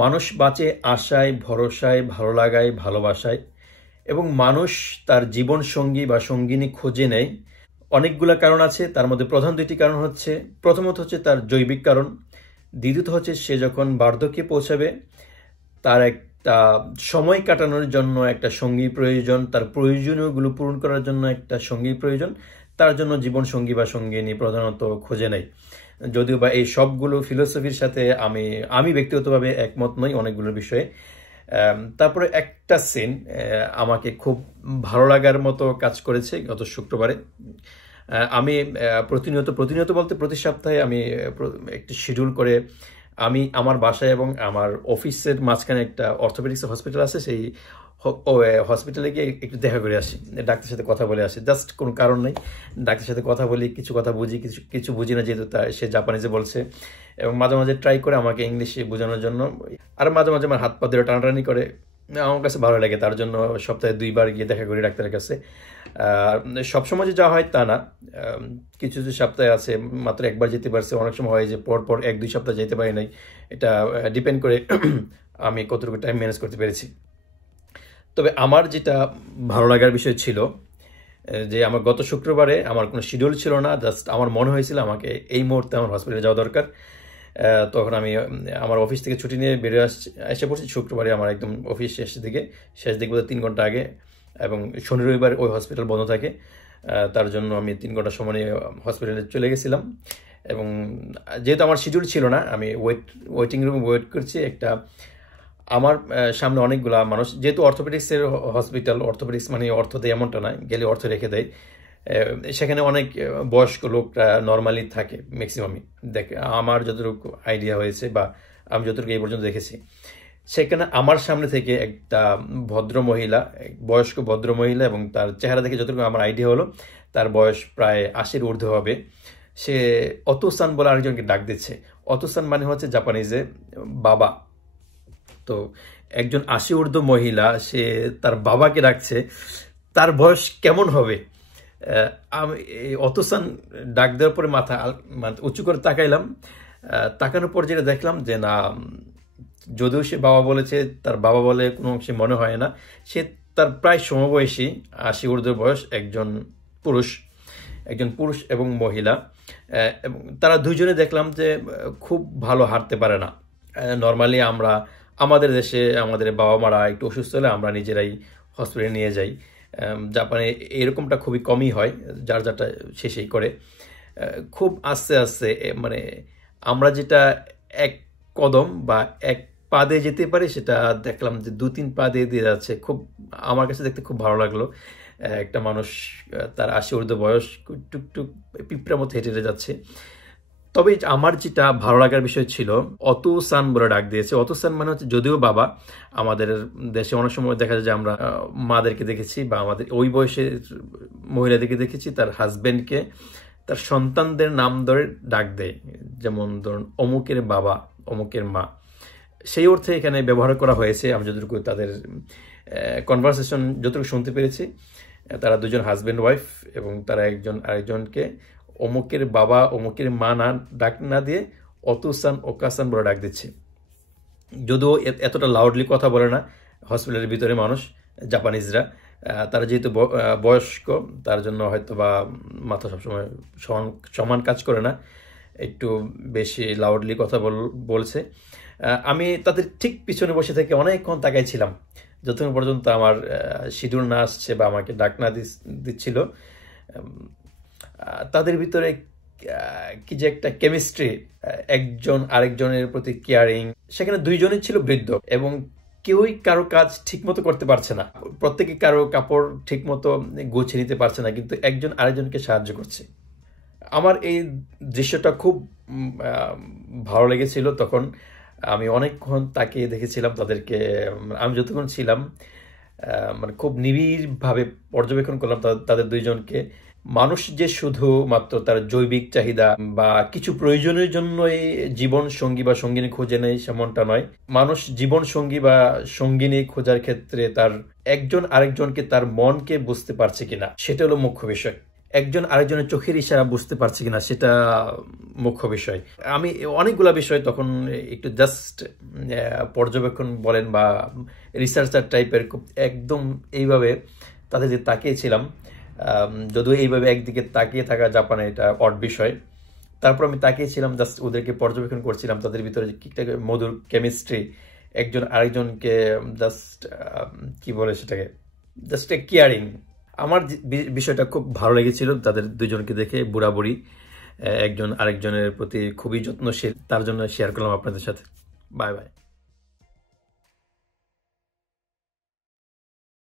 মানুষ বাঁচে আশায়, ভরসায়, ভালো লাগায়, ভালোবাসায়, এবং মানুষ তার জীবন সঙ্গী বা সঙ্গিনী খুঁজে নেয়। অনেকগুলো কারণ আছে, তার মধ্যে প্রধান দুইটি কারণ হচ্ছে, প্রথমত হচ্ছে তার জৈবিক কারণ, দ্বিতীয়ত হচ্ছে সে যখন বার্ধক্যে পৌঁছাবে তার একটা সময় কাটানোর জন্য একটা সঙ্গী প্রয়োজন, তার প্রয়োজনীয়গুলো পূরণ করার জন্য একটা সঙ্গী প্রয়োজন, তার জন্য জীবন সঙ্গী বা সঙ্গিনী প্রধানত খুঁজে নেয়। যদিও বা এই সবগুলো ফিলোসফির সাথে আমি ব্যক্তিগতভাবে একমত নই অনেকগুলোর বিষয়ে। তারপরে একটা সিন আমাকে খুব ভালো লাগার মতো কাজ করেছে গত শুক্রবারে। আমি প্রতিনিয়ত বলতে প্রতি সপ্তাহে আমি একটি শিডিউল করে আমি আমার বাসায় এবং আমার অফিসের মাঝখানে একটা অর্থোপেডিক্স হসপিটাল আছে, সেই হসপিটালে গিয়ে একটু দেখা করে আসি, ডাক্তারের সাথে কথা বলে আসি। জাস্ট কোনো কারণ নেই, ডাক্তারের সাথে কথা বলি, কিছু কথা বুঝি, কিছু বুঝি না, যেহেতু সে জাপানিজে বলছে, এবং মাঝে মাঝে ট্রাই করে আমাকে ইংলিশে বোঝানোর জন্য, আর মাঝে মাঝে আমার হাত পা ধরে টানাটানি করে। আমার কাছে ভালো লাগে, তার জন্য সপ্তাহে 2বার গিয়ে দেখা করি ডাক্তারের কাছে। সবসময় যে যাওয়া হয় তা না, কিছু কিছু সপ্তাহে আছে মাত্র একবার যেতে পারছে, অনেক সময় হয় যে পর 1-2 সপ্তাহ যেতে পারি নাই। এটা ডিপেন্ড করে আমি কতটুকু টাইম ম্যানেজ করতে পেরেছি। তবে আমার যেটা ভালো লাগার বিষয় ছিল যে আমার গত শুক্রবারে আমার কোনো শিডিউল ছিল না, জাস্ট আমার মনে হয়েছিল আমাকে এই মুহূর্তে আমার হসপিটালে যাওয়া দরকার। তখন আমি আমার অফিস থেকে ছুটি নিয়ে বেরিয়ে এসে পড়ছি শুক্রবারে। আমার একদম অফিস শেষ দিকে বোধহয় 3 ঘন্টা আগে, এবং শনি রবিবার ওই হসপিটাল বন্ধ থাকে, তার জন্য আমি 3 ঘন্টা সময় নিয়ে হসপিটালে চলে গেছিলাম। এবং যেহেতু আমার শিডিউল ছিল না, আমি ওয়েটিং রুমে ওয়েট করছি। আমার সামনে অনেকগুলা মানুষ, যেহেতু অর্থোপেডিক্সের হসপিটাল, অর্থোপেডিক্স মানে অর্থ দেয় এমনটা নয়, গেলে অর্থ রেখে দেয়। সেখানে অনেক বয়স্ক লোকরা নর্মালি থাকে ম্যাক্সিমামই, আমার যতটুকু আইডিয়া হয়েছে বা আমি যতটুকু এই পর্যন্ত দেখেছি। সেখানে আমার সামনে থেকে একটা বয়স্ক ভদ্র মহিলা, এবং তার চেহারা দেখে যতটুকু আমার আইডিয়া হলো তার বয়স প্রায় 80-র ঊর্ধ্বে হবে। সে অতোসান বলে আরেকজনকে ডাক দিচ্ছে। অতোসান মানে হচ্ছে জাপানিজে বাবা। তো একজন 80 ঊর্ধ্ব মহিলা, সে তার বাবাকে ডাকছে, তার বয়স কেমন হবে? আমি অতোসান ডাক দেওয়ার পরে মাথা উঁচু করে তাকাইলাম। তাকানোর পর যেটা দেখলাম যে না, যদিও সে বাবা বলেছে, তার বাবা বলে কোনো অংশে মনে হয় না। সে তার প্রায় সমবয়সী 80 ঊর্ধ্ব বয়স একজন পুরুষ এবং মহিলা, এবং তারা দুইজনে দেখলাম যে খুব ভালো হাঁটতে পারে না। নর্মালি আমাদের দেশে আমাদের বাবা মারা একটু অসুস্থ হলে আমরা নিজেরাই হসপিটালে নিয়ে যাই। জাপানে এরকমটা খুবই কমই হয়, যারটা শেষেই করে। খুব আস্তে আস্তে, মানে আমরা যেটা 1 কদম বা 1 পা দিয়ে যেতে পারি, সেটা দেখলাম যে 2-3 পা দিয়ে যাচ্ছে। আমার কাছে দেখতে খুব ভালো লাগলো। একটা মানুষ তার 80 ঊর্ধ্ব বয়স টুকটুক পিঁপড়ার মতো হেঁটে যাচ্ছে। তবে আমার যেটা ভালো লাগার বিষয় ছিল, অতোসান বলে ডাক দিয়েছে। অতোসান মানে হচ্ছে, যদিও বাবা, আমাদের দেশে অনেক সময় দেখা যায় যে আমরা মাদেরকে দেখেছি বা আমাদের ওই বয়সের মহিলাদেরকে দেখেছি তার হাজব্যান্ডকে তার সন্তানদের নাম ধরে ডাক দেয়, যেমন ধরুন অমুকের বাবা, অমুকের মা। সেই অর্থে এখানে ব্যবহার করা হয়েছে। আমি যতটুকু তাদের কনভারসেশন যতটুকু শুনতে পেরেছি, তারা দুজন হাজব্যান্ড ওয়াইফ, এবং তারা একজন আরেকজনকে অমুকের বাবা, অমুকের মা ডাক না দিয়ে অতোসান, ওকাসান বলে ডাক দিচ্ছে। যদিও এতটা লাউডলি কথা বলে না হসপিটালের ভিতরে মানুষ, জাপানিজরা। তারা যেহেতু বয়স্ক, তার জন্য হয়তো বা মাথা সবসময় সমান কাজ করে না, একটু বেশি লাউডলি কথা বলছে। আমি তাদের ঠিক পিছনে বসে থেকে অনেকক্ষণ তাকাইছিলাম, যতক্ষণ পর্যন্ত আমার শিডিউল না আসছে বা আমাকে ডাক না দিচ্ছিল। তাদের ভিতরে কি যে একটা কেমিস্ট্রি, একজন আরেকজনের প্রতি কেয়ারিং। সেখানে দুইজনই ছিল বৃদ্ধ, এবং কেউই কারো কাজ ঠিক মতো করতে পারছে না। প্রত্যেকে কারো কাপড় ঠিক মতো গুছিয়ে নিতে পারছে না, কিন্তু একজন আরেকজনকে সাহায্য করছে। আমার এই দৃশ্যটা খুব ভালো লেগেছিল। তখন আমি অনেকক্ষণ তাকিয়ে দেখেছিলাম তাদেরকে। আমি যতক্ষণ ছিলাম, মানে খুব নিবিড়ভাবে পর্যবেক্ষণ করলাম তাদের দুইজনকে। মানুষ যে শুধুমাত্র তার জৈবিক চাহিদা বা কিছু প্রয়োজনের জন্যই জীবন সঙ্গী বা সঙ্গিনী খুঁজে নেয়, সেমনটা নয়। মানুষ জীবন সঙ্গী বা সঙ্গিনী খোঁজার ক্ষেত্রে তার একজন আরেকজনকে, তার মনকে বুঝতে পারছে কিনা, সেটা হলো মুখ্য বিষয়। একজন আরেকজনের চোখের ইশারা বুঝতে পারছে কিনা সেটা মুখ্য বিষয়। আমি অনেকগুলা বিষয় তখন একটু জাস্ট পর্যবেক্ষণ বলেন বা রিসার্চার টাইপের একদম এইভাবে তাদের যে তাকিয়েছিলাম, যদিও এইভাবে একদিকে তাকিয়ে থাকা জাপানে এটা অড বিষয়, তারপর আমি তাকিয়েছিলাম, জাস্ট ওদেরকে পর্যবেক্ষণ করছিলাম, তাদের ভিতরে যে কি মধুর কেমিস্ট্রি, একজন আরেকজনকে জাস্ট কি বলে সেটাকে, জাস্ট এ কেয়ারিং। আমার বিষয়টা খুব ভালো লেগেছিল তাদের দুজনকে দেখে, বুড়া বুড়ি একজন আরেকজনের প্রতি খুবই যত্নশীল, তার জন্য শেয়ার করলাম আপনাদের সাথে। Bye bye.